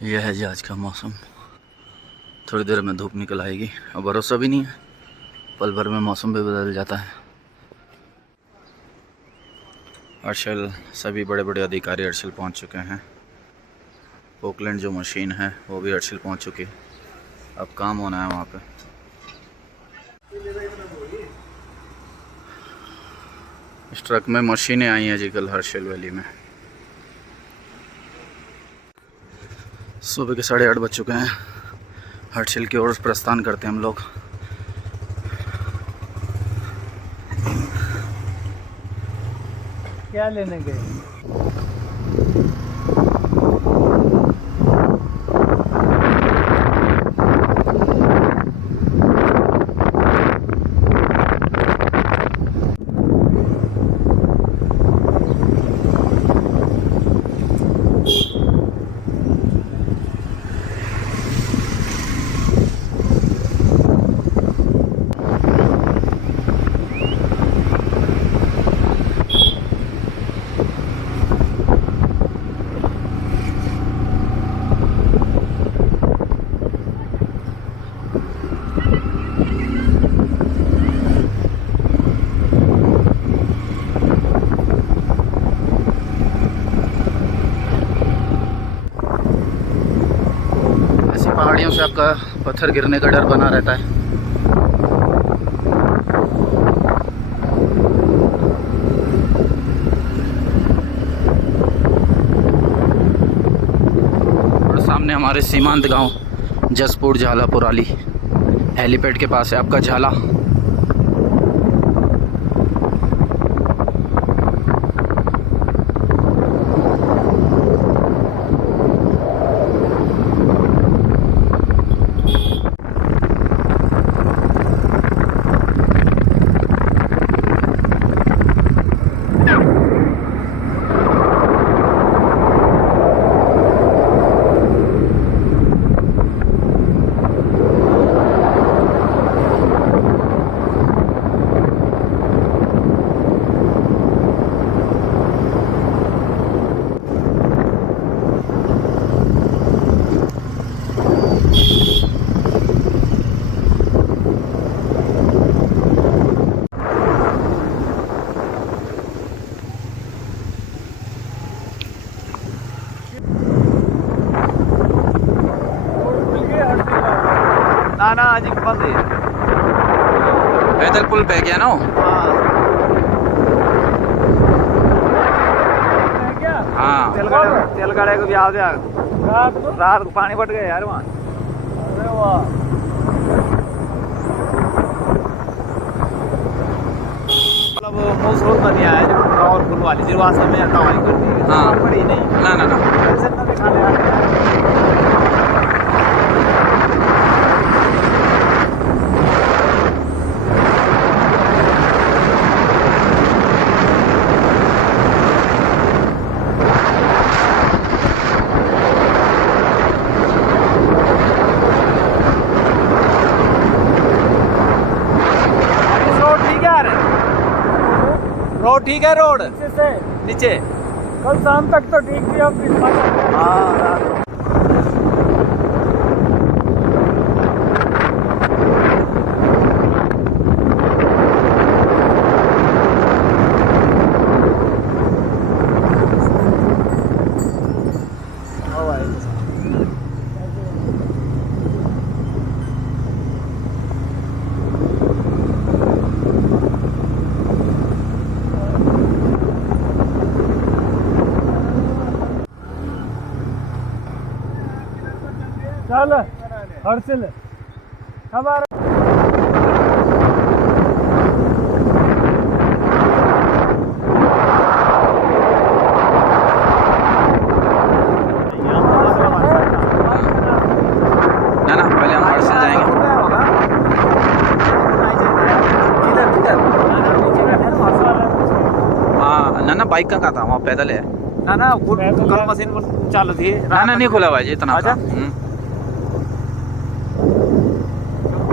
यह है जी आज का मौसम। थोड़ी देर में धूप निकल आएगी और भरोसा भी नहीं है, पल भर में मौसम भी बदल जाता है। अर्शल सभी बड़े बड़े अधिकारी अर्शल पहुंच चुके हैं। पोकलैंड जो मशीन है वो भी अर्शल पहुंच चुकी है। अब काम होना है वहाँ पे। इस ट्रक में मशीनें आई हैं जी कल हर्षल वैली में। सुबह के 8:30 बज चुके हैं। हर्षल की ओर प्रस्थान करते हैं हम लोग। क्या लेने गए? पहाड़ियों से आपका पत्थर गिरने का डर बना रहता है। और सामने हमारे सीमांत गांव जसपुर झाला पुराली हेलीपैड के पास है आपका झाला। ना आज बंद है। पैदल पुल पे गया ना। हाँ तेल गाड़े को भी आ गया। रात को पानी बढ़ गया यार वहाँ। अरे वाह, मतलब मोस्ट रोड बन गया है जो और पुल वाली जिरवासा में हटावाई कर दी। हाँ बड़ी नहीं ना ना ना रोड ठीक है। रोड से नीचे कल शाम तक तो ठीक थी, अब हाँ। चल हर्षल हमारा ना पहले हम हर्षल जाएंगे। हाँ ना बाइक का था वहाँ पैदल है ना कल मशीन चालू थी। ना नहीं खुला भाई इतना। अच्छा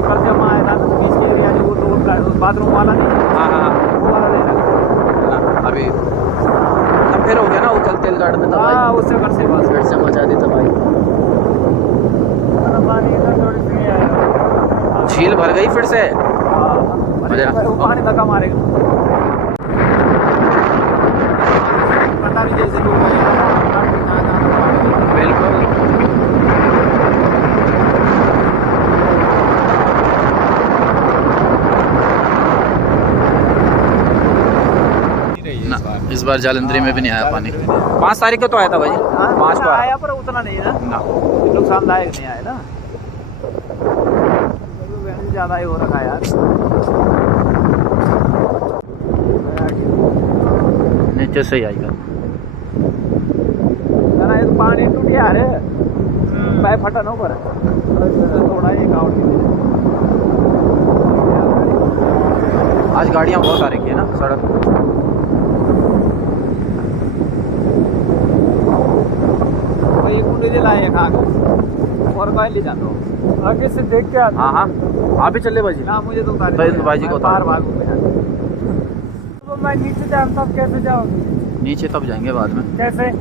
कल जब आया था तो बीच के एरिया जो वो बाथरूम वाला नहीं। हाँ वो वाला ले रहा। अभी तब फिर हो गया ना वो कल तेल गार्ड में था। हाँ उससे कर से बस फिर से मचा दी था भाई। गई फिर से। अरे वो पानी लगा मारेगा पता भी जैसे लोग बिल्कुल। ना इस बार जालंधरी में भी नहीं आया पानी। 5 तारीख को तो आया था भाई, 5 को आया पर उतना नहीं ना ना। नुकसानदायक नहीं आया ना, ज्यादा ही हो रखा यार। नीचे से ही आएगा ये तो पानी टूट यार, पाइप फटा ना ऊपर थोड़ा ये गाँव। आज गाड़ियाँ बहुत आ रही है ना सड़क। ये कुंडी से लाए खा और कहीं ले जाता हूँ आगे से देख के आता। हाँ हाँ आप भी चले भाजी। ना मुझे तो भाजी को बाहर भागू तो मैं नीचे जानता हूँ कैसे जाओगे? नीचे तब जाएंगे बाद में। कैसे?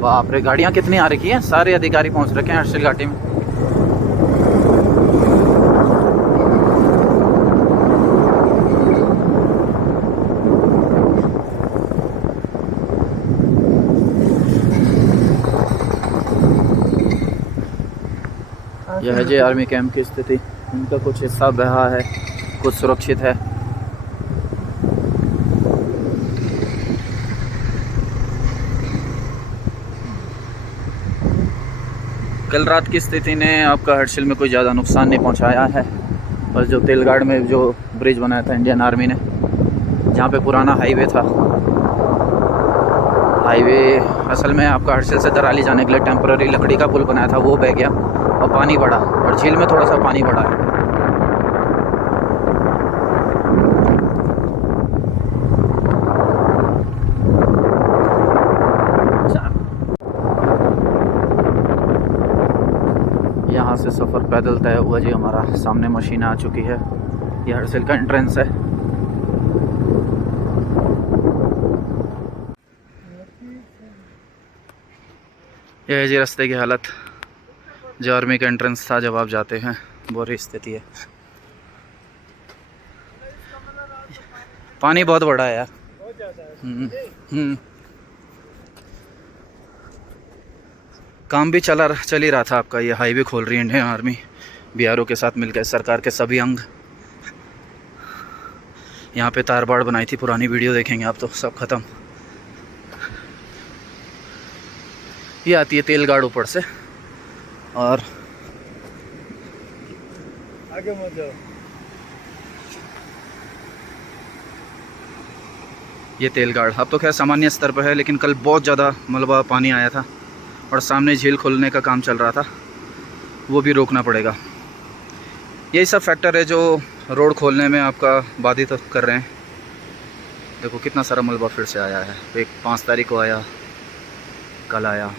बाप रे गाड़ियाँ कितनी आ रखी हैं, सारे अधिकारी पहुंच रखे हैं हर्षिल घाटी में। यह है जी आर्मी कैंप की स्थिति। उनका कुछ हिस्सा बहा है, कुछ सुरक्षित है। कल रात की स्थिति ने आपका हर्षिल में कोई ज़्यादा नुकसान नहीं पहुंचाया है। बस जो तेलगाड़ में जो ब्रिज बनाया था इंडियन आर्मी ने, जहाँ पे पुराना हाईवे था, हाईवे असल में आपका हर्षिल से दराली जाने के लिए टेम्पररी लकड़ी का पुल बनाया था, वो बह गया और पानी बढ़ा और झील में थोड़ा सा पानी बढ़ा है। यहाँ से सफ़र पैदल तय हुआ जी हमारा। सामने मशीन आ चुकी है, ये हर्षिल का एंट्रेंस है। यह है जी रास्ते की हालत। जो आर्मी का एंट्रेंस था जब आप जाते हैं, बुरी स्थिति है। पानी बहुत बड़ा है यार। काम भी चल ही रहा था आपका। ये हाईवे खोल रही है इंडियन आर्मी बीआरओ के साथ मिलकर, सरकार के सभी अंग। यहाँ पे तार बाड़ बनाई थी, पुरानी वीडियो देखेंगे आप तो सब ख़त्म। ये आती है तेलगाड़ ऊपर से और आगे मत जाओ। ये तेलगाड़ अब तो खैर सामान्य स्तर पर है, लेकिन कल बहुत ज़्यादा मलबा पानी आया था और सामने झील खोलने का काम चल रहा था, वो भी रोकना पड़ेगा। यही सब फैक्टर है जो रोड खोलने में आपका बाधित कर रहे हैं। देखो कितना सारा मलबा फिर से आया है। एक 5 तारीख को आया, कल आया,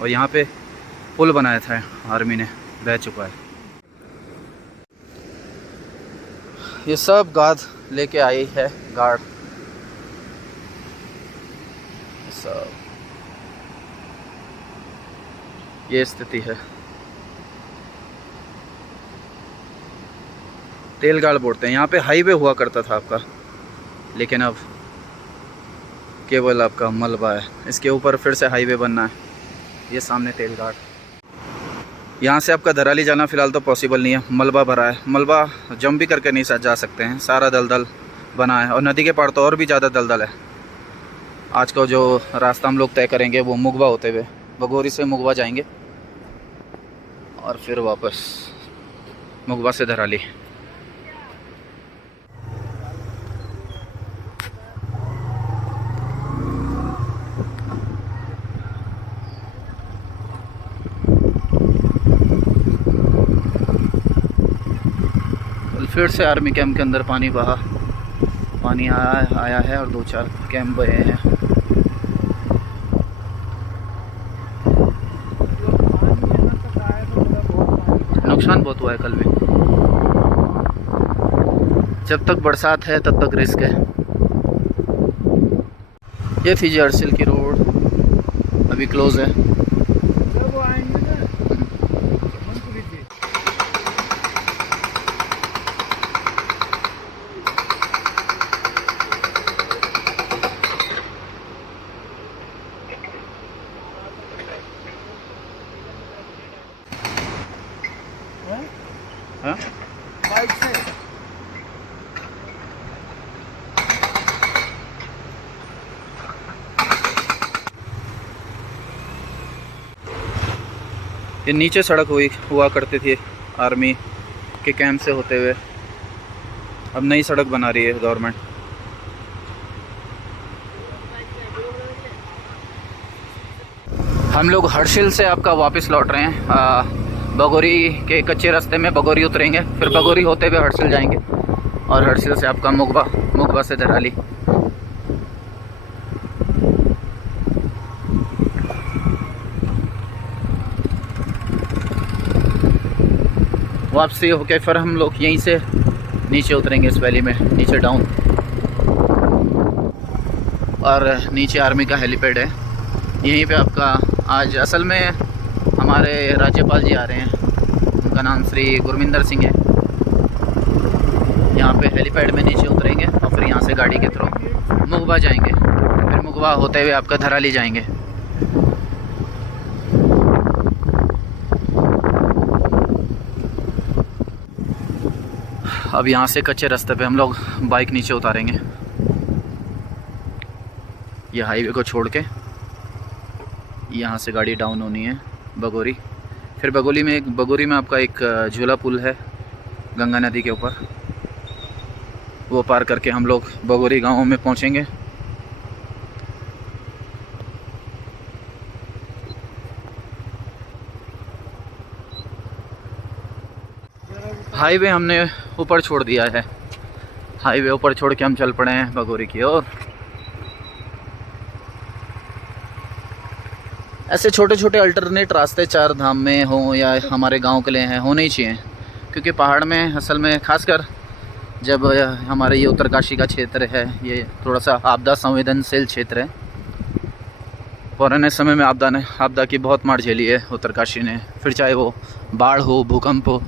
और यहाँ पे पुल बनाया था आर्मी ने, बह चुका है। ये सब गाद लेके आई है गार्ड सब। ये स्थिति है। तेलगाड़ बोलते हैं। यहाँ पे हाईवे हुआ करता था आपका, लेकिन अब केवल आपका मलबा है। इसके ऊपर फिर से हाईवे बनना है। ये सामने तेलगाड़। यहाँ से आपका दराली जाना फ़िलहाल तो पॉसिबल नहीं है, मलबा भरा है। मलबा जंप भी करके नहीं जा सकते हैं, सारा दलदल बना है, और नदी के पार तो और भी ज़्यादा दलदल है। आज का जो रास्ता हम लोग तय करेंगे वो मुगवा होते हुए, बगोरी से मुगवा जाएंगे और फिर वापस मुगवा से दराली। फिर से आर्मी कैंप के अंदर पानी आया है और 2-4 कैंप बहे हैं। नुकसान बहुत हुआ है कल भी। जब तक बरसात है तब तक रिस्क है। ये थी जी हर्षिल की रोड, अभी क्लोज है। वो आएंगे ना मंत्री जी। हाँ? बाइक से। ये नीचे सड़क हुआ करती थी आर्मी के कैंप से होते हुए, अब नई सड़क बना रही है गवर्नमेंट। हम लोग हर्षिल से आपका वापस लौट रहे हैं। बगोरी के कच्चे रास्ते में बगोरी उतरेंगे, फिर बगोरी होते हुए हर्षिल जाएंगे और हर्षिल से आपका मुगबा से धराली। वापसी होके फिर हम लोग यहीं से नीचे उतरेंगे इस वैली में, नीचे डाउन। और नीचे आर्मी का हेलीपैड है। यहीं पे आपका आज असल में हमारे राज्यपाल जी आ रहे हैं, उनका नाम श्री गुरमिंदर सिंह है। यहाँ पे हेलीपैड में नीचे उतरेंगे और फिर यहाँ से गाड़ी के थ्रू मुगबा जाएंगे, फिर मुगबा होते हुए आपका धराली जाएंगे। अब यहाँ से कच्चे रास्ते पे हम लोग बाइक नीचे उतारेंगे, ये हाईवे को छोड़ के। यहाँ से गाड़ी डाउन होनी है बगोरी, फिर बगोरी में आपका एक झूला पुल है गंगा नदी के ऊपर, वो पार करके हम लोग बगोरी गांव में पहुँचेंगे। हाईवे हमने ऊपर छोड़ दिया है, हाईवे ऊपर छोड़ के हम चल पड़े हैं बगोरी की ओर। ऐसे छोटे छोटे अल्टरनेट रास्ते चार धाम में हों या हमारे गांव के लिए हैं, होने ही चाहिए, क्योंकि पहाड़ में असल में खासकर जब हमारे ये उत्तरकाशी का क्षेत्र है, ये थोड़ा सा आपदा संवेदनशील क्षेत्र है। पुराने समय में आपदा की बहुत मार झेली है उत्तरकाशी ने, फिर चाहे वो बाढ़ हो, भूकंप हो।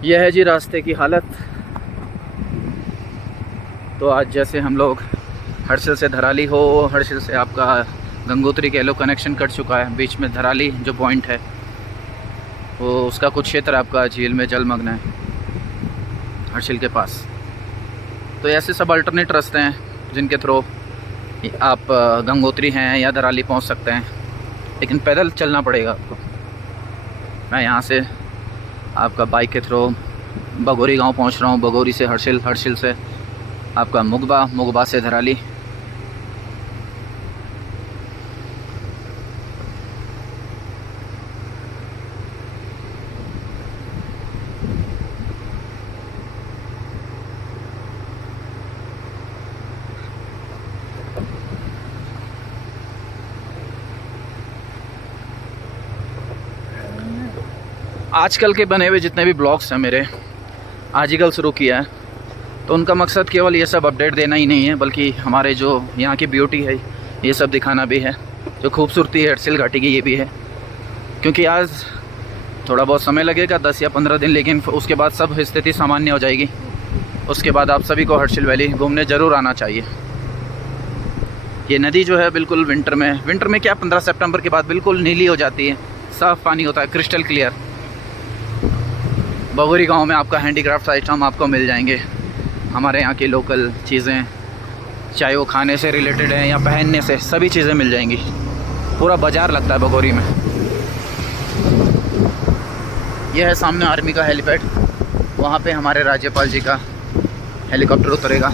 यह है जी रास्ते की हालत। तो आज जैसे हम लोग हर्षिल से धराली हो, हर्षिल से आपका गंगोत्री कह लो कनेक्शन कट चुका है, बीच में धराली जो पॉइंट है वो उसका कुछ क्षेत्र आपका झील में जलमग्न है हर्षिल के पास। तो ऐसे सब अल्टरनेट रास्ते हैं जिनके थ्रू आप गंगोत्री हैं या धराली पहुंच सकते हैं, लेकिन पैदल चलना पड़ेगा आपको। मैं यहाँ से आपका बाइक के थ्रू बगोरी गांव पहुँच रहा हूँ, बगोरी से हर्षिल, हर्षिल से आपका मुगबा से धराली। आजकल के बने हुए जितने भी ब्लॉग्स हैं मेरे, आज ही कल शुरू किया है, तो उनका मकसद केवल ये सब अपडेट देना ही नहीं है, बल्कि हमारे जो यहाँ की ब्यूटी है ये सब दिखाना भी है, जो खूबसूरती है हर्षिल घाटी की ये भी है। क्योंकि आज थोड़ा बहुत समय लगेगा, 10 या 15 दिन, लेकिन उसके बाद सब स्थिति सामान्य हो जाएगी। उसके बाद आप सभी को हर्षिल वैली घूमने ज़रूर आना चाहिए। ये नदी जो है बिल्कुल विंटर में क्या 15 सितंबर के बाद बिल्कुल नीली हो जाती है, साफ़ पानी होता है, क्रिस्टल क्लियर। बगोरी गांव में आपका हैंडीक्राफ्ट आइटम आपको मिल जाएंगे, हमारे यहाँ की लोकल चीज़ें, चाहे वो खाने से रिलेटेड है या पहनने से, सभी चीज़ें मिल जाएंगी। पूरा बाज़ार लगता है बगोरी में। यह है सामने आर्मी का हेलीपैड, वहाँ पे हमारे राज्यपाल जी का हेलीकॉप्टर उतरेगा।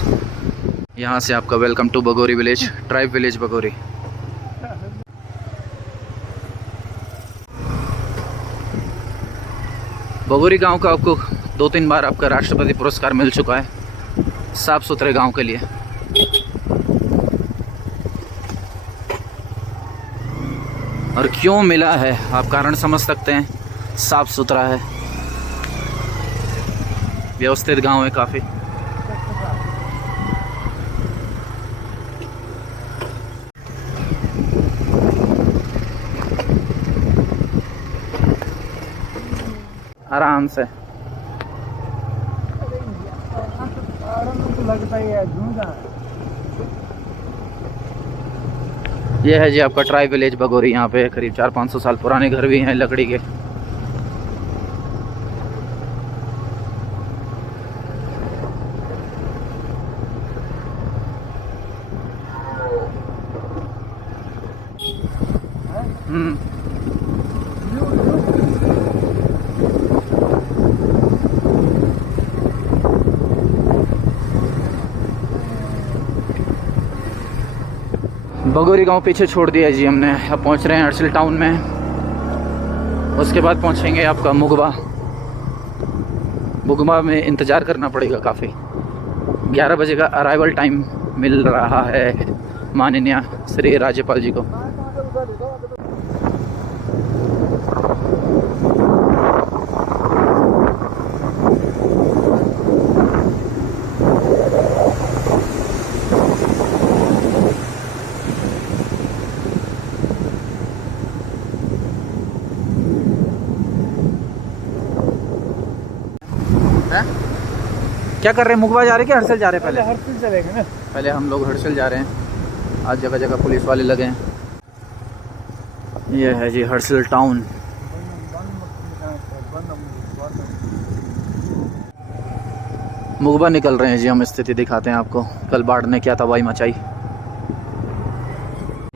यहाँ से आपका welcome to Bagori village, tribe village Bagori. Bagori गांव का आपको 2-3 बार आपका राष्ट्रपति पुरस्कार मिल चुका है साफ़ सुथरे गांव के लिए। और क्यों मिला है आप कारण समझ सकते हैं, साफ़ सुथरा है, व्यवस्थित गांव है काफ़ी। आराम से। लगता ही है झूठा। ये है जी आपका ट्राइब विलेज बगोरी। यहाँ पे करीब 400-500 साल पुराने घर भी हैं लकड़ी के। बगोरी गांव पीछे छोड़ दिया जी हमने। अब पहुंच रहे हैं हर्सिल टाउन में। उसके बाद पहुंचेंगे आपका मुगबा। मुगबा में इंतज़ार करना पड़ेगा काफ़ी। 11 बजे का अराइवल टाइम मिल रहा है माननीय श्री राज्यपाल जी को। क्या कर रहे हैं? मुगबा जा रहे हैं कि हर्सिल जा रहे हैं? पहले हर्सिल चलेंगे ना। पहले हम लोग हर्सिल जा रहे हैं। आज जगह जगह पुलिस वाले लगे हैं। ये है जी हर्सिल टाउन। मुगबा निकल रहे हैं जी हम। स्थिति दिखाते हैं आपको। कल बाढ़ ने क्या तबाही मचाई।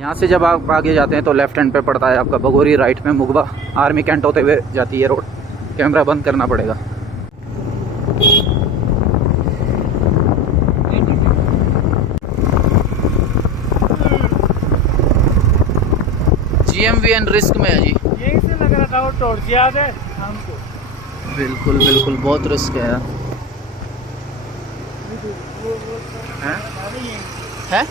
यहाँ से जब आप आगे जाते हैं तो लेफ्ट हैंड पे पड़ता है आपका बगोरी, राइट में मुगबा। आर्मी कैंट होते हुए जाती है रोड। कैमरा बंद करना पड़ेगा। GMVN रिस्क में है जी। यही से लग रहा था वो टोड़ याद है हमको। बिल्कुल बिल्कुल बहुत रिस्क है यार। है?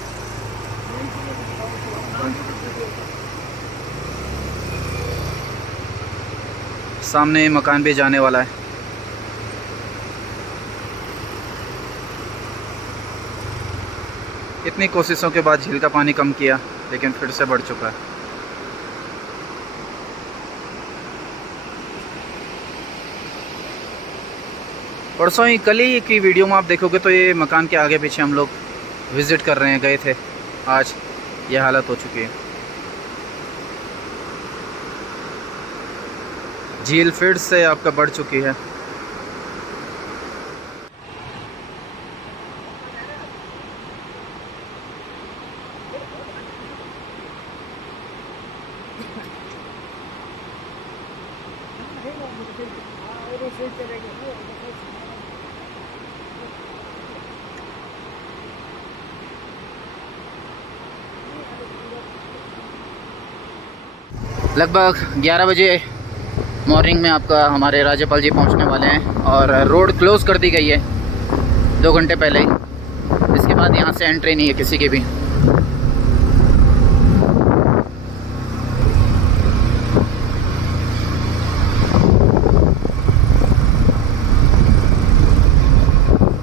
सामने मकान भी जाने वाला है। इतनी कोशिशों के बाद झील का पानी कम किया लेकिन फिर से बढ़ चुका है। परसों ही कल ही की वीडियो में आप देखोगे तो ये मकान के आगे पीछे हम लोग विज़िट कर रहे हैं, गए थे। आज ये हालत हो चुकी है। झील फिर से आपका बढ़ चुकी है। लगभग 11 बजे मॉर्निंग में आपका हमारे राज्यपाल जी पहुंचने वाले हैं और रोड क्लोज़ कर दी गई है 2 घंटे पहले ही। इसके बाद यहां से एंट्री नहीं है किसी की भी।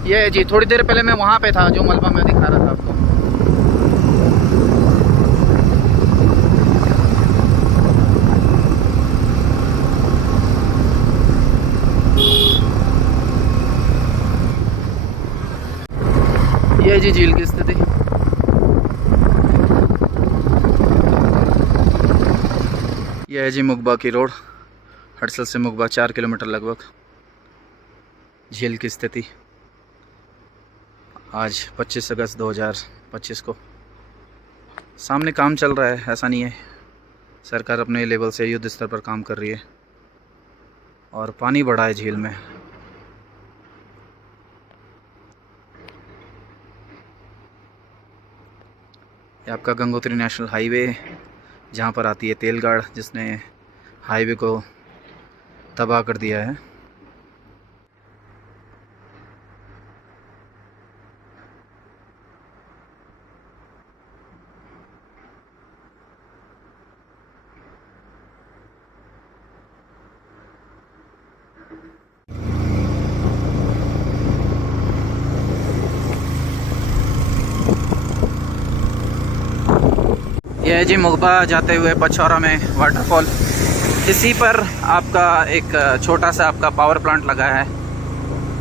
ये जी थोड़ी देर पहले मैं वहां पे था जो मलबा में दिखा रहा था आपको। ये जी झील की स्थिति। यह है जी मुगबा की रोड। हर्सिल से मुगबा 4 किलोमीटर लगभग। झील की स्थिति आज 25 अगस्त 2025 को। सामने काम चल रहा है, ऐसा नहीं है। सरकार अपने लेवल से युद्ध स्तर पर काम कर रही है और पानी बढ़ा है झील में। ये आपका गंगोत्री नेशनल हाईवे जहाँ पर आती है तेलगाड़, जिसने हाईवे को तबाह कर दिया है। यह है जी मुगबा जाते हुए पचौरा में वाटरफॉल। इसी पर आपका एक छोटा सा आपका पावर प्लांट लगा है,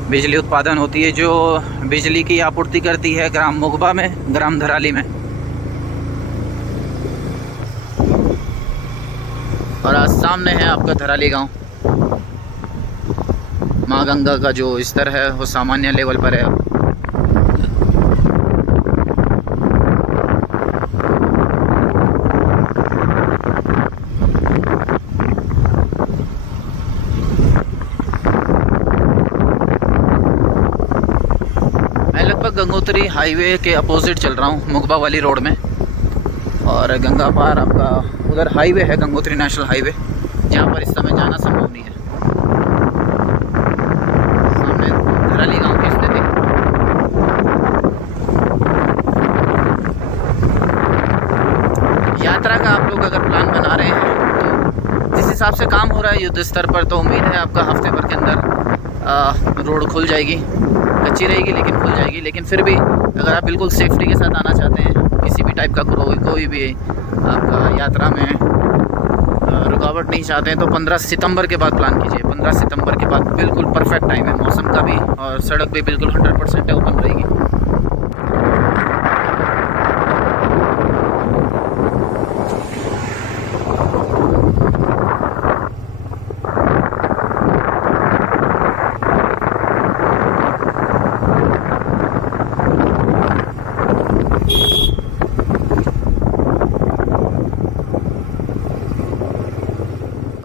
बिजली उत्पादन होती है, जो बिजली की आपूर्ति करती है ग्राम मुगबा में, ग्राम धराली में। और आज सामने है आपका धराली गांव। माँ गंगा का जो स्तर है वो सामान्य लेवल पर है। मैं लगभग गंगोत्री हाईवे के अपोजिट चल रहा हूँ, मुगबा वाली रोड में। और गंगा पार आपका उधर हाईवे है, गंगोत्री नेशनल हाईवे, जहाँ पर इस समय जाना संभव नहीं है। सामने धराली गांव की स्थिति। यात्रा का आप लोग अगर प्लान बना रहे हैं तो जिस हिसाब से काम हो रहा है युद्ध स्तर पर, तो उम्मीद है आपका हफ्ते भर के अंदर रोड खुल जाएगी। कच्ची रहेगी लेकिन खुल जाएगी। लेकिन फिर भी अगर आप बिल्कुल सेफ्टी के साथ आना चाहते हैं, किसी भी टाइप का कोई भी आपका यात्रा में रुकावट नहीं चाहते हैं, तो 15 सितंबर के बाद प्लान कीजिए। 15 सितंबर के बाद बिल्कुल परफेक्ट टाइम है, मौसम का भी और सड़क भी बिल्कुल 100% है, ओपन रहेगी।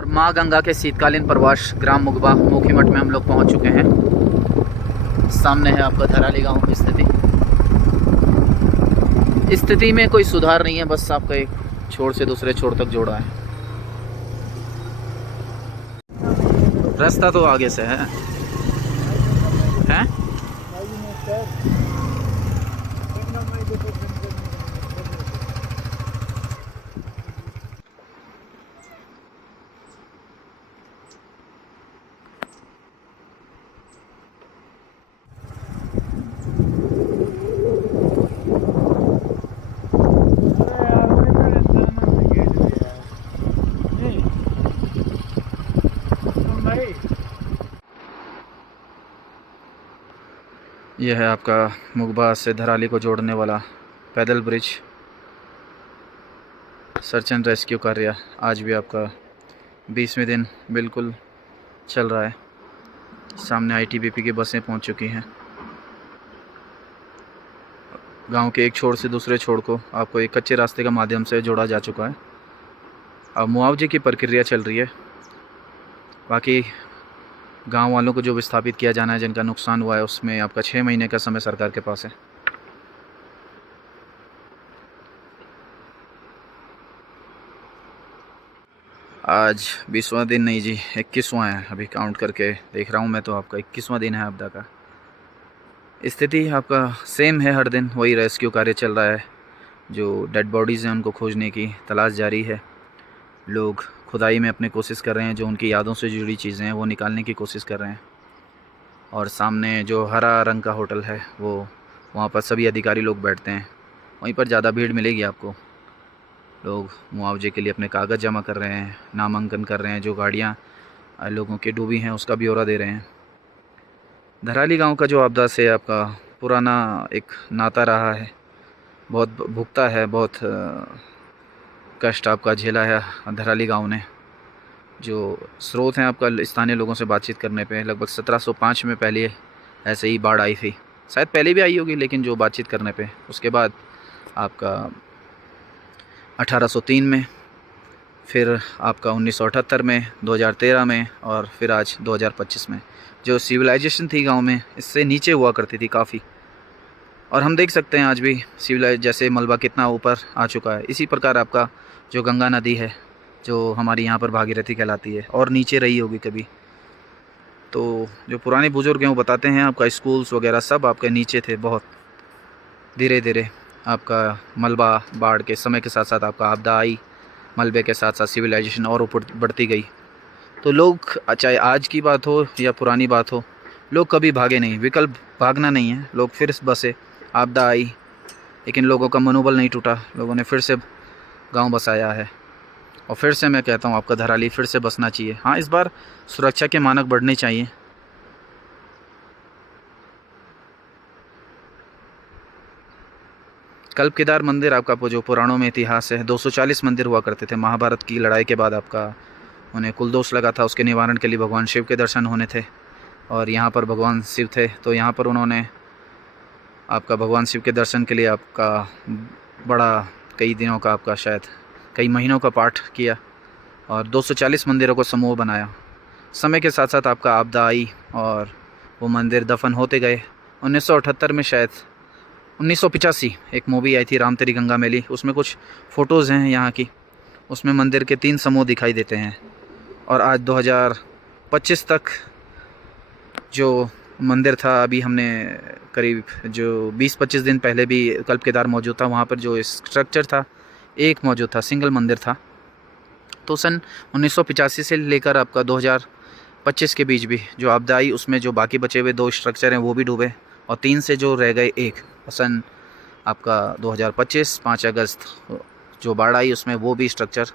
माँ गंगा के शीतकालीन प्रवास ग्राम मुगबा मोखीमठ में हम लोग पहुँच चुके हैं। सामने है आपका धराली गांव की स्थिति में कोई सुधार नहीं है, बस आपका एक छोर से दूसरे छोर तक जोड़ा है। रास्ता तो आगे से है, हैं? यह है आपका मुगबा से धराली को जोड़ने वाला पैदल ब्रिज। सर्च एंड रेस्क्यू कार्य आज भी आपका 20वें दिन बिल्कुल चल रहा है। सामने आईटीबीपी की बसें पहुंच चुकी हैं। गांव के एक छोर से दूसरे छोर को आपको एक कच्चे रास्ते का माध्यम से जोड़ा जा चुका है। अब मुआवजे की प्रक्रिया चल रही है। बाकी गांव वालों को जो विस्थापित किया जाना है, जिनका नुकसान हुआ है, उसमें आपका 6 महीने का समय सरकार के पास है। आज 20वां दिन नहीं जी, 21वां है। अभी काउंट करके देख रहा हूं मैं, तो आपका 21वां दिन है आपदा का। स्थिति आपका सेम है, हर दिन वही रेस्क्यू कार्य चल रहा है। जो डेड बॉडीज़ हैं उनको खोजने की तलाश जारी है। लोग खुदाई में अपनी कोशिश कर रहे हैं, जो उनकी यादों से जुड़ी चीज़ें हैं वो निकालने की कोशिश कर रहे हैं। और सामने जो हरा रंग का होटल है, वो वहाँ पर सभी अधिकारी लोग बैठते हैं। वहीं पर ज़्यादा भीड़ मिलेगी आपको। लोग मुआवजे के लिए अपने कागज़ जमा कर रहे हैं, नामांकन कर रहे हैं। जो गाड़ियाँ लोगों की डूबी हैं उसका ब्यौरा दे रहे हैं। धराली गांव का जो आपदा से आपका पुराना एक नाता रहा है, बहुत भुगता है, बहुत कष्ट आपका झेला है धराली गांव ने। जो स्रोत हैं आपका स्थानीय लोगों से बातचीत करने पे, लगभग 1705 में पहले ऐसे ही बाढ़ आई थी। शायद पहले भी आई होगी, लेकिन जो बातचीत करने पे, उसके बाद आपका 1803 में, फिर आपका 1978 में, 2013 में और फिर आज 2025 में। जो सिविलाइजेशन थी गांव में, इससे नीचे हुआ करती थी काफ़ी। और हम देख सकते हैं आज भी सिविलाइज जैसे मलबा कितना ऊपर आ चुका है। इसी प्रकार आपका जो गंगा नदी है, जो हमारी यहाँ पर भागीरथी कहलाती है, और नीचे रही होगी कभी। तो जो पुराने बुजुर्ग हैं वो बताते हैं आपका स्कूल्स वगैरह सब आपके नीचे थे। बहुत धीरे धीरे आपका मलबा बाढ़ के समय के साथ साथ आपका आपदा आई, मलबे के साथ साथ सिविलाइजेशन और ऊपर बढ़ती गई। तो लोग, चाहे आज की बात हो या पुरानी बात हो, लोग कभी भागे नहीं। विकल्प भागना नहीं है। लोग फिर बसे। आपदा आई लेकिन लोगों का मनोबल नहीं टूटा, लोगों ने फिर से गांव बसाया है। और फिर से मैं कहता हूँ आपका धराली फिर से बसना चाहिए। हाँ, इस बार सुरक्षा के मानक बढ़ने चाहिए। कल्प केदार मंदिर आपका जो पुराणों में इतिहास है, 240 मंदिर हुआ करते थे। महाभारत की लड़ाई के बाद आपका उन्हें कुलदोष लगा था, उसके निवारण के लिए भगवान शिव के दर्शन होने थे और यहाँ पर भगवान शिव थे, तो यहाँ पर उन्होंने आपका भगवान शिव के दर्शन के लिए आपका बड़ा कई दिनों का आपका शायद कई महीनों का पाठ किया और 240 मंदिरों को समूह बनाया। समय के साथ साथ आपका आपदा आई और वो मंदिर दफन होते गए। 1978 में शायद 1985 एक मूवी आई थी राम तेरी गंगा मैली, उसमें कुछ फ़ोटोज़ हैं यहाँ की, उसमें मंदिर के 3 समूह दिखाई देते हैं। और आज 2025 तक जो मंदिर था, अभी हमने करीब जो 20-25 दिन पहले भी कल्प केदार मौजूद था, वहाँ पर जो स्ट्रक्चर था एक मौजूद था, सिंगल मंदिर था। तो सन 1985 से लेकर आपका 2025 के बीच भी जो आपदा आई, उसमें जो बाकी बचे हुए 2 स्ट्रक्चर हैं वो भी डूबे और 3 से जो रह गए एक, सन आपका 2025 5 अगस्त जो बाढ़ आई उसमें वो भी स्ट्रक्चर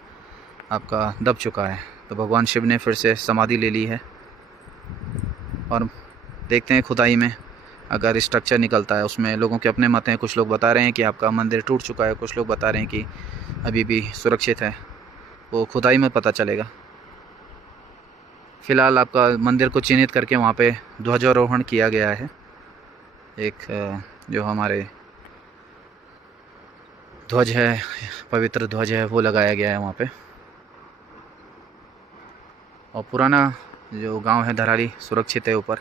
आपका दब चुका है। तो भगवान शिव ने फिर से समाधि ले ली है और देखते हैं खुदाई में अगर स्ट्रक्चर निकलता है। उसमें लोगों के अपने मत हैं, कुछ लोग बता रहे हैं कि आपका मंदिर टूट चुका है, कुछ लोग बता रहे हैं कि अभी भी सुरक्षित है, वो खुदाई में पता चलेगा। फ़िलहाल आपका मंदिर को चिन्हित करके वहाँ पे ध्वजारोहण किया गया है। एक जो हमारे ध्वज है, पवित्र ध्वज है, वो लगाया गया है वहाँ पे। और पुराना जो गांव है धराली सुरक्षित है ऊपर।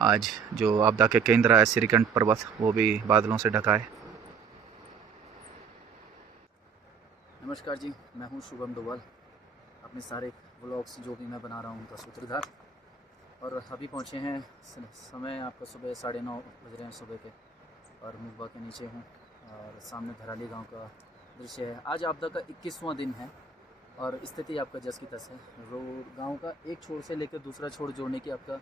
आज जो आपदा के केंद्र है श्रीकंठ पर्वत, वो भी बादलों से ढका है। नमस्कार जी, मैं हूँ शुभम डोभाल, अपने सारे व्लॉग्स जो भी मैं बना रहा हूँ उनका सूत्रधार। और अभी पहुँचे हैं, समय आपका सुबह 9:30 बज रहे हैं सुबह के, और मुखबा के नीचे हूँ और सामने धराली गांव का दृश्य है। आज आपदा का 21वां दिन है और स्थिति आपका जस की तस है। रोड गांव का एक छोर से लेकर दूसरा छोर जोड़ने की आपका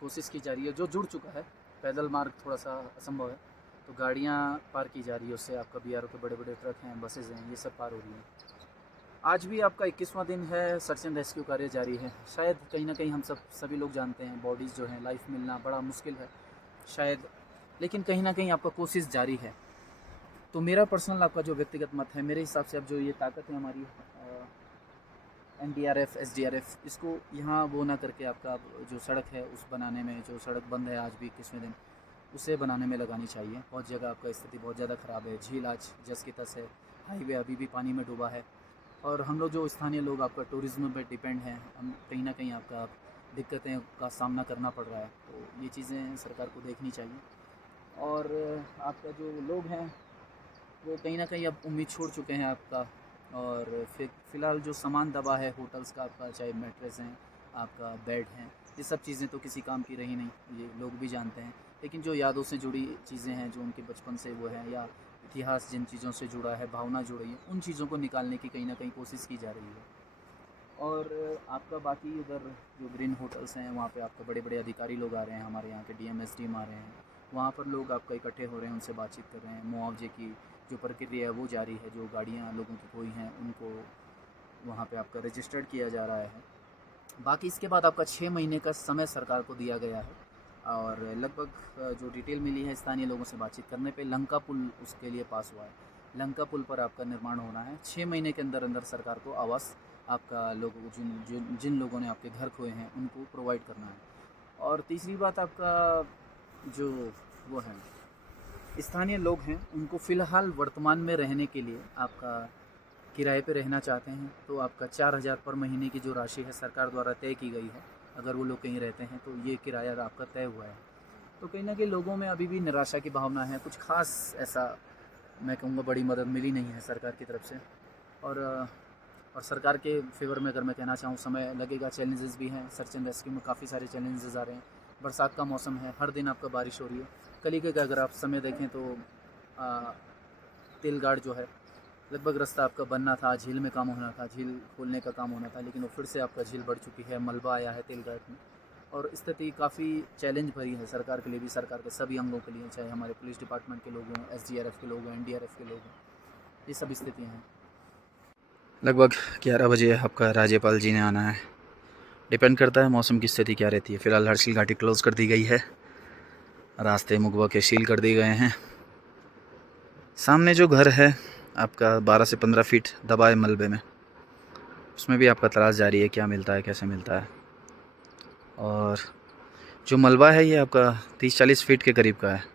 कोशिश की जा रही है, जो जुड़ चुका है। पैदल मार्ग थोड़ा सा असंभव है, तो गाड़ियाँ पार की जा रही है, उससे आपका BRO के बड़े बड़े ट्रक हैं, बसेज़ हैं, ये सब पार हो रही हैं। आज भी आपका 21वां दिन है, सर्च एंड रेस्क्यू कार्य जारी है। शायद कहीं ना कहीं हम सभी लोग जानते हैं बॉडीज़ जो हैं, लाइफ मिलना बड़ा मुश्किल है शायद, लेकिन कहीं ना कहीं आपका कोशिश जारी है। तो मेरा पर्सनल आपका जो व्यक्तिगत मत है, मेरे हिसाब से अब जो ये ताकत है हमारी NDRF SDRF, इसको यहाँ वो ना करके आपका जो सड़क है उस बनाने में, जो सड़क बंद है आज भी 21वें दिन, उसे बनाने में लगानी चाहिए। बहुत जगह आपका स्थिति बहुत ज़्यादा ख़राब है, झील आज जस की तस है, हाईवे अभी भी पानी में डूबा है। और हम लोग जो स्थानीय लोग आपका टूरिज़्म पर डिपेंड हैं, हम कहीं ना कहीं आपका दिक्कतें का सामना करना पड़ रहा है। तो ये चीज़ें सरकार को देखनी चाहिए। और आपका जो लोग हैं वो कहीं ना कहीं अब उम्मीद छोड़ चुके हैं आपका। और फ़िलहाल जो सामान दबा है होटल्स का आपका, चाहे मैट्रेस हैं, आपका बेड हैं, ये सब चीज़ें तो किसी काम की रही नहीं, ये लोग भी जानते हैं। लेकिन जो यादों से जुड़ी चीज़ें हैं, जो उनके बचपन से वो हैं, या इतिहास जिन चीज़ों से जुड़ा है, भावना जुड़ी है, उन चीज़ों को निकालने की कहीं ना कहीं कोशिश की जा रही है। और आपका बाकी उधर जो ग्रीन होटल्स हैं, वहाँ पे आपका बड़े बड़े अधिकारी लोग आ रहे हैं, हमारे यहाँ के DM SDM आ रहे हैं, वहाँ पर लोग आपका इकट्ठे हो रहे हैं, उनसे बातचीत कर रहे हैं। मुआवजे की जो प्रक्रिया है वो जारी है, जो गाड़ियाँ लोगों की खोई हैं उनको वहाँ पे आपका रजिस्टर्ड किया जा रहा है। बाकी इसके बाद आपका 6 महीने का समय सरकार को दिया गया है। और लगभग जो डिटेल मिली है स्थानीय लोगों से बातचीत करने पे, लंका पुल उसके लिए पास हुआ है। लंका पुल पर आपका निर्माण होना है। 6 महीने के अंदर अंदर सरकार को आवास आपका लोगों जिन लोगों ने आपके घर खोए हैं उनको प्रोवाइड करना है। और तीसरी बात आपका जो वो है स्थानीय लोग हैं, उनको फ़िलहाल वर्तमान में रहने के लिए आपका किराए पे रहना चाहते हैं, तो आपका 4,000 पर महीने की जो राशि है सरकार द्वारा तय की गई है, अगर वो लोग कहीं रहते हैं तो ये किराया आपका तय हुआ है। तो कहीं ना कहीं लोगों में अभी भी निराशा की भावना है, कुछ खास ऐसा मैं कहूँगा बड़ी मदद मिली नहीं है सरकार की तरफ से। और सरकार के फेवर में अगर मैं कहना चाहूँ, समय लगेगा, चैलेंजेस भी हैं। सर्च एंड रेस्क्यू में काफ़ी सारे चैलेंजेस आ रहे हैं। बरसात का मौसम है, हर दिन आपका बारिश हो रही है। कल के अगर आप समय देखें तो तेलगाड़ जो है, लगभग रास्ता आपका बनना था, झील में काम होना था, झील खोलने का काम होना था, लेकिन वो फिर से आपका झील बढ़ चुकी है, मलबा आया है तेलगाड़ में। और स्थिति काफ़ी चैलेंज भरी है सरकार के लिए भी, सरकार के सभी अंगों के लिए, चाहे हमारे पुलिस डिपार्टमेंट के लोग हों, SDRF के लोग हों, NDRF के लोग हों, ये सब स्थितियाँ हैं। लगभग 11 बजे आपका राज्यपाल जी ने आना है। डिपेंड करता है मौसम की स्थिति क्या रहती है। फ़िलहाल हर्षिल घाटी क्लोज़ कर दी गई है, रास्ते मुगवा के सील कर दिए गए हैं। सामने जो घर है आपका 12 से 15 फीट दबा है मलबे में, उसमें भी आपका तलाश जारी है, क्या मिलता है कैसे मिलता है। और जो मलबा है ये आपका 30-40 फीट के करीब का है।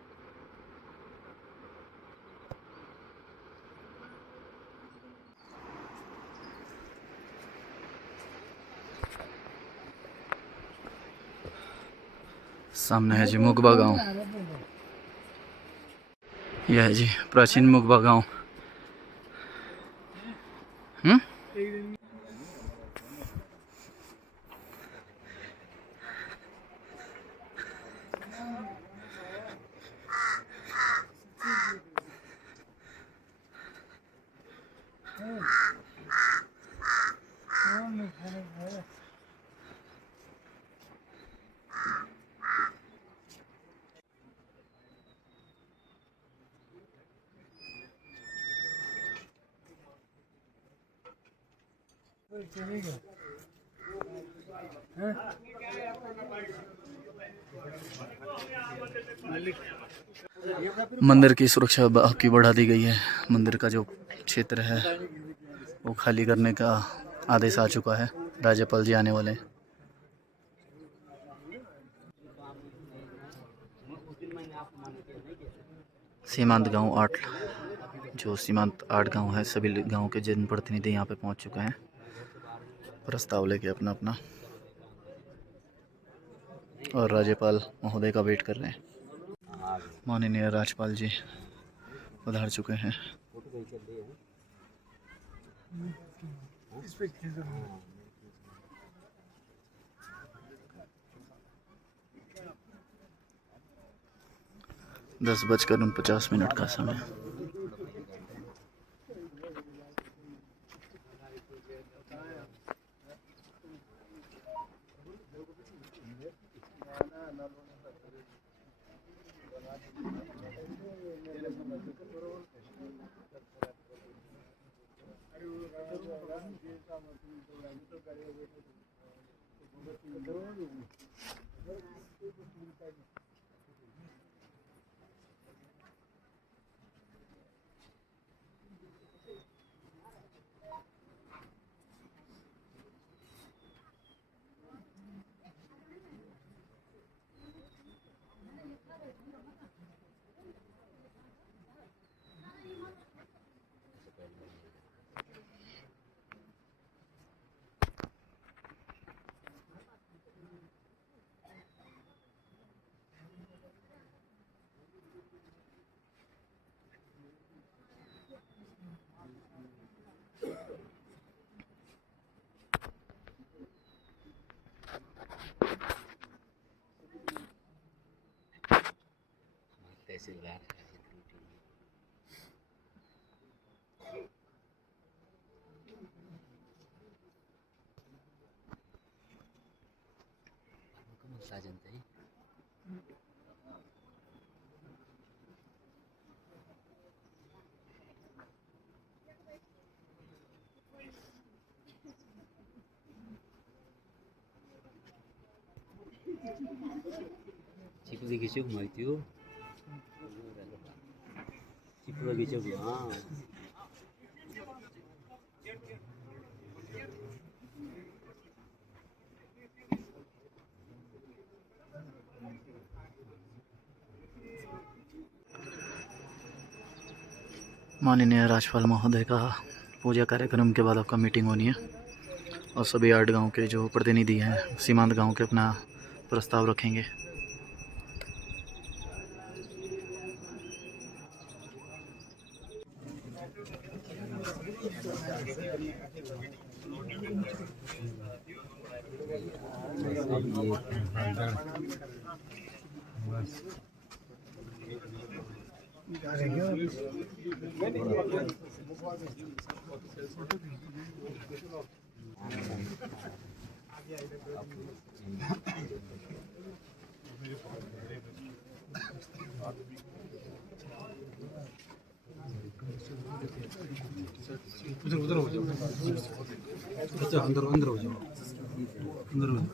सामने है जी मुगबा गांव। यह है जी प्राचीन मुगबा गांव। मंदिर की सुरक्षा आपकी बढ़ा दी गई है। मंदिर का जो क्षेत्र है वो खाली करने का आदेश आ चुका है। राज्यपाल जी आने वाले हैं। सीमांत गांव 8, जो सीमांत 8 गांव है, सभी गांव के जनप्रतिनिधि यहाँ पे पहुँच चुके हैं प्रस्ताव लेके अपना अपना, और राज्यपाल महोदय का वेट कर रहे हैं। माननीय राज्यपाल जी पधार चुके हैं। दस 10:49 का समय। चिप्लो खिच्यो मैले त्यो चिप्लो खिच्यो माननीय राज्यपाल महोदय का पूजा कार्यक्रम के बाद आपका मीटिंग होनी है, और सभी 8 गांव के जो प्रतिनिधि हैं सीमांत गांव के अपना प्रस्ताव रखेंगे। उधर हो जाओ। अच्छा अंदर अंदर हो जाओ, अंदर हो जाओ।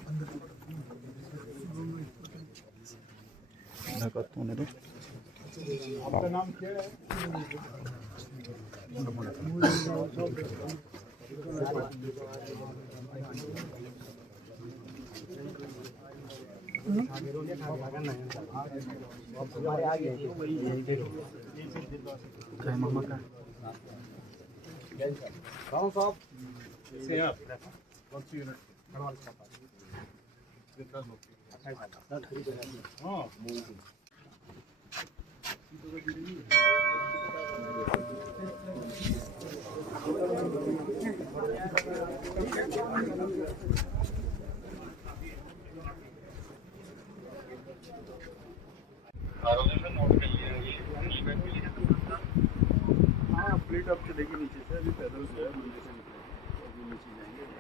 आपका नाम क्या है? मामा का प्लेट आप चलेगी नीचे से, अभी पैदल से है मंदिर से निकले अभी नीचे जाएंगे।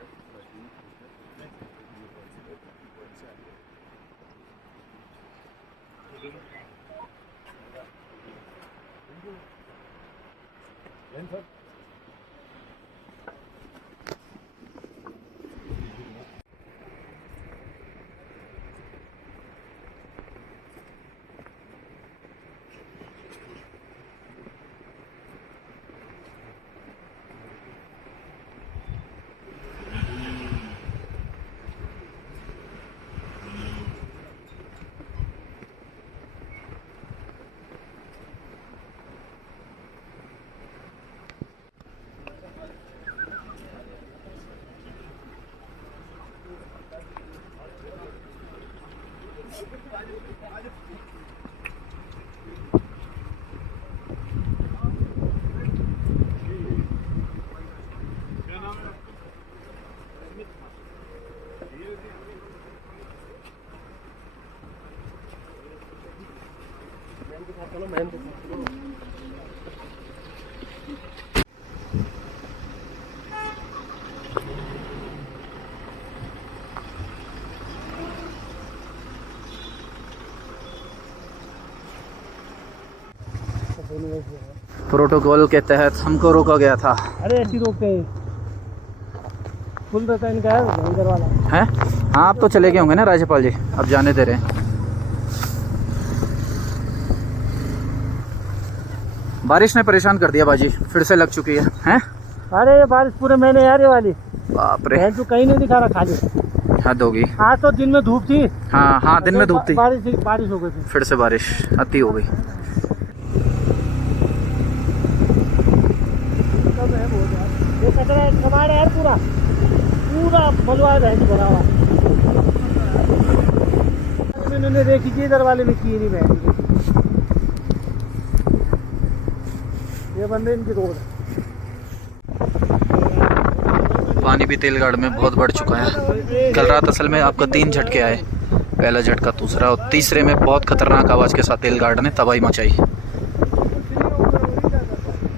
प्रोटोकॉल के तहत हमको रोका गया था। अरे ऐसी रोकते हैं, फुल रहता है इनका इधर वाला हैं? हाँ आप तो चले गए होंगे ना राज्यपाल जी, अब जाने दे रहे हैं। बारिश ने परेशान कर दिया बाजी, फिर से लग चुकी है हैं? अरे ये बारिश पूरे महीने यार ये वाली, बाप रे, तो कहीं नहीं दिखा रहा खाली। हद होगी। आज तो दिन में धूप थी। हाँ हाँ दिन में धूप थी, बारिश हो गई थी, फिर से बारिश अति हो गई। ये कचरा कबाड़ है यार, पूरा पूरा मलवा भरा हुआ। इन्होंने देखी थी इधर वाले में की नहीं बहन, ये बंदे इनकी रोड। पानी भी तेलगाड़ में बहुत बढ़ चुका है। कल रात असल में आपको 3 झटके आए, पहला झटका, दूसरा और तीसरे में बहुत खतरनाक आवाज़ के साथ तेलगाड़ ने तबाही मचाई।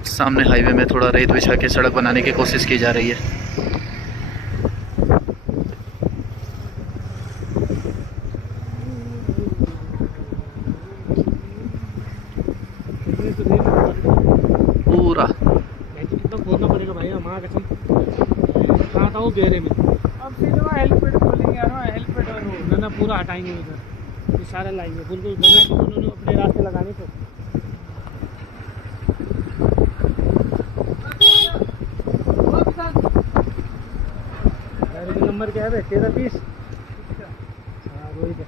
सामने हाईवे में थोड़ा रेत बिछा के सड़क बनाने की कोशिश की जा रही है। पूरा खोदना पड़ेगा भाई, हमारा कसम कहाँ था वो गहरे में। अब सीधे वहाँ हेलीपैड खोलेंगे यार, वहाँ हेलीपैड और वो ना पूरा हटाएंगे उधर, इशारा लाएंगे बिल्कुल बना के उन्होंने अपने रास्ते लगाने को। गाड़ी का नंबर क्या है? 1330। हाँ वही है।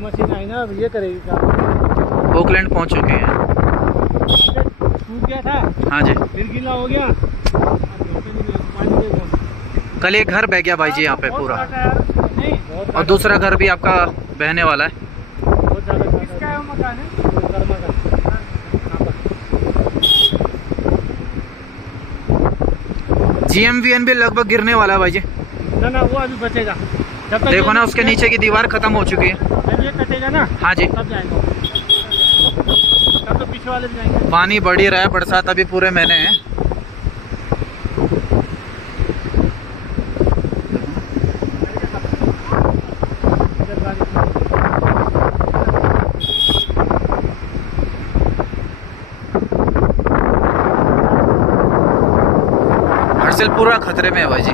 मशीन आई ना, अब ये करेगी काम। ओकलैंड पहुंच चुके हैं। सूख गया था, हाँ जी, फिर गीला हो गया, पानी दे। कल एक घर बह गया भाई जी यहाँ पे पूरा, नहीं और दूसरा घर भी आपका बहने वाला है। बहुत ज़्यादा। किसका है वो मकान है? GMVN भी लगभग गिरने वाला है भाई जी। ना ना वो अभी बचेगा, जब तक देखो ना उसके नीचे की दीवार खत्म हो चुकी है। जब ये कटेगा ना, हाँ जी, तब जाएगा। तब तो पीछे वाले भी जाएंगे। पानी बढ़ ही रहा है, बरसात अभी पूरे महीने है। इधर गाड़ी हर्षिल पूरा खतरे में है भाई जी।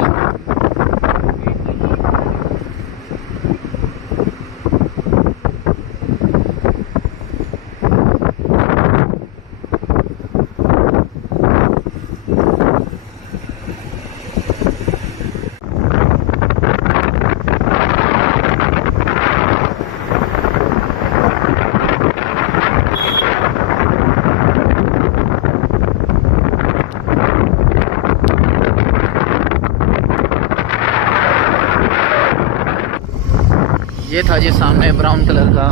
ये था जी सामने ब्राउन कलर का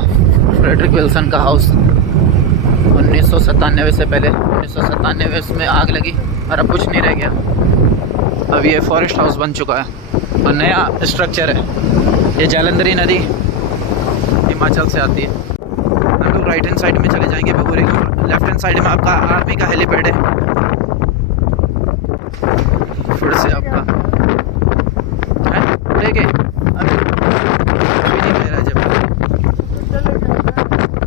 फ्रेडरिक विल्सन का हाउस। 1997 से पहले 1997 में आग लगी और अब कुछ नहीं रह गया। अब ये फॉरेस्ट हाउस बन चुका है और नया स्ट्रक्चर है। ये जालंधरी नदी हिमाचल से आती है। हम लोग राइट हैंड साइड में चले जाएंगे भगोरी को। लेफ्ट हैंड साइड में आपका आर्मी का हेलीपैड है। फिर से आपका है लेके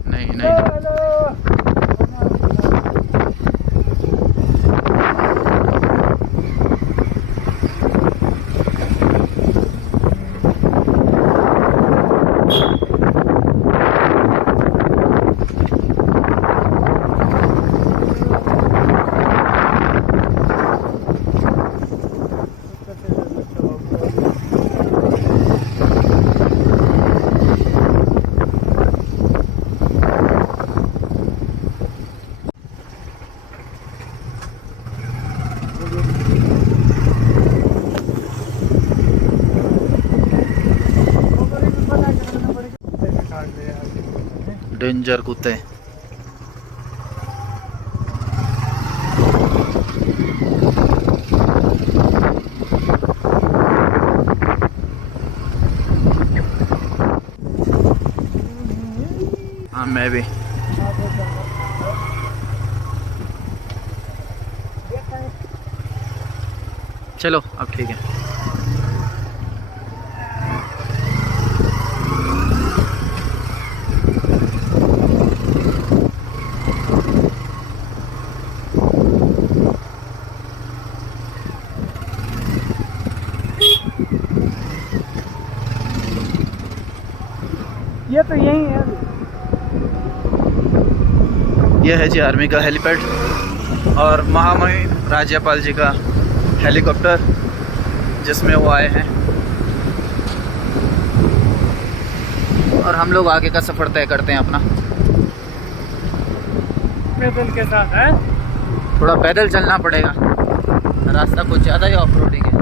नहीं नहीं डेंजर कुत्ते। हाँ मैं भी। चलो अब ठीक है। ये तो यही है। ये है जी आर्मी का हेलीपैड और महामहिम राज्यपाल जी का हेलीकॉप्टर जिसमें वो आए हैं और हम लोग आगे का सफ़र तय करते हैं अपना। पैदल के साथ है। थोड़ा पैदल चलना पड़ेगा, रास्ता कुछ ज़्यादा ही ऑफ रोडिंग है।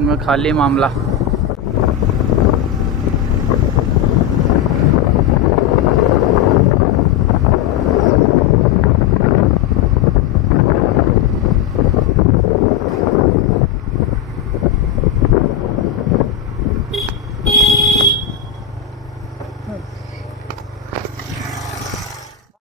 में खाली मामला।